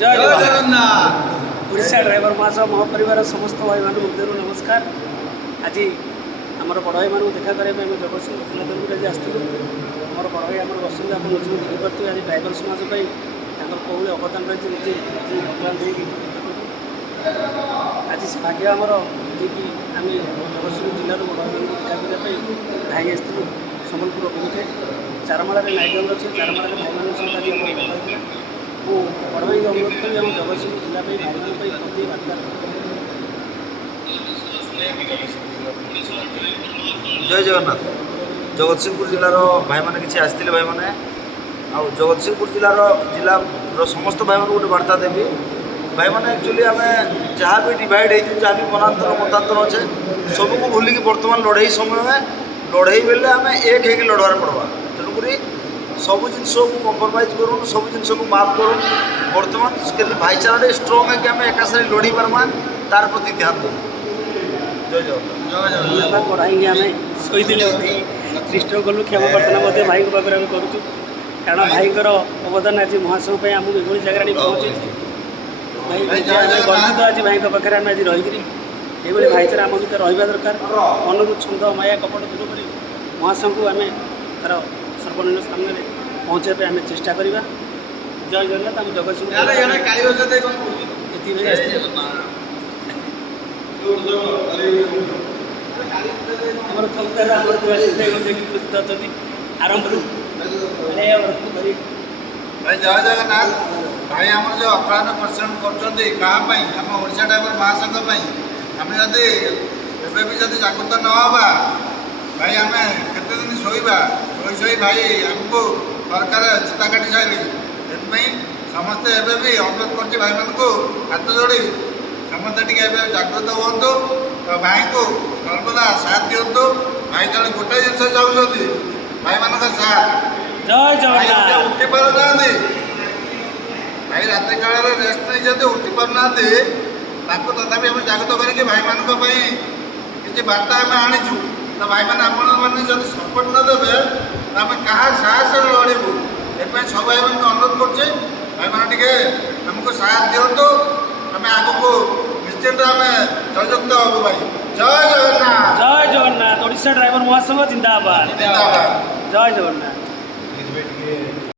जय जगन्नाथ। ओडिशा ड्राइवर महासभा महापरिवार समस्त भाई मान मध्य नमस्कार। आज आमर बड़ भाई मानू देखा करने जगतसिंह जिला तरफ आज आसलु आम बड़ भाई आम बसुंत आप निजे देखिपे आज ड्राइवर समाज कौन अवदान रही निजे योगदान देगी आज से भाग्य आमर जी आम जगतसिंह जिलूर बड़ भाई देखा करने धाई आसलु सम्बलपुर अभिमुखे चारमाल नाइट अच्छे चारमाल भाई मान सहित आज देखा ମୁଁ ବଡ଼ ଭାଇଙ୍କୁ ଅନୁରୋଧ କରି ଆମ ଜଗତସିଂହପୁର ଜିଲ୍ଲା ପାଇଁ ଭାଇମାନଙ୍କ ପାଇଁ ପ୍ରତି ବାର୍ତ୍ତା जय जगन्नाथ। जगतसिंहपुर जिलार भाई मैंने किसी आसते भाई मैंने आउ जगतसिंहपुर जिलार समस्त भाई मैं गोटे बार्ता देवी भाई मैंने एक्चुअली आम जहाँ भी डिवाइड हो जहाँ भी मनांतर मतांतर अच्छे सबको भूलिकी बर्तमान लड़ाई समय में लड़ाई बेले आम एक होगी लड़वार पड़वा तेणुक सब जिनस को कम्प्रोमाइज करूँ सब जिनस को माफ करूँ बर्तमान के भाईचारा स्ट्रंग है कि आम एका सारे लड़ी पार्मा तार प्रति ध्यान दूँ। जय जगन्नाथ। पढ़ाई आम शोले डिस्टर्ब कलु क्षमा प्रार्थना भाई पाखे आम करुँ कारण भाई अवदान आज महासभा आमको ये जगह पहुँचे गर्वित आज भाई पाखे आम आज रही ये भाईचारा आम भर रहा दरकार मनरू छंद माया कपट दूर कर महासभा को आम तार सर्वनिम्न स्थान में पहुँचापी आम चेष्टा करवा। जय जगन्नाथ। आम जगतसिंह आरंभ भाई जय जगन्नाथ। भाई आम जो अपराध परिश्रम करशा ड्राइवर महासंघ आम जदि जागृत नवा भाई आम केते दिन शोवा शोई भाई आमको सरकार चिता काटी सारे से समस्ते एवं भी अनुरोध कर भाई मान को हाथ जोड़ी समस्ते टे जागृत हूँ तो भाई को सर्वदा साथ दिंतु भाई जब गोटे जिन चाहते भाई मान साथ जय उठी पार ना भाई रात काल रेस्ट नहीं जाते उठी पार ना तथापि आम जागृत करके भाई मान किसी बार्ता आम आनीचु तो भाई मैंने आपने जब सपोर्ट न देवे आम क्या साहस लड़ू ये सब भाई मान अनुरोध करछे भाई मैंने आमको साथ दिंतु आम आग को निश्चिंत आम जययुक्त हूँ भाई। जय जगन्नाथ। जय जगन्नाथ। ओडिशा ड्राइवर महासभा जिंदाबाद। जिंदाबाद। जय जगन्नाथ।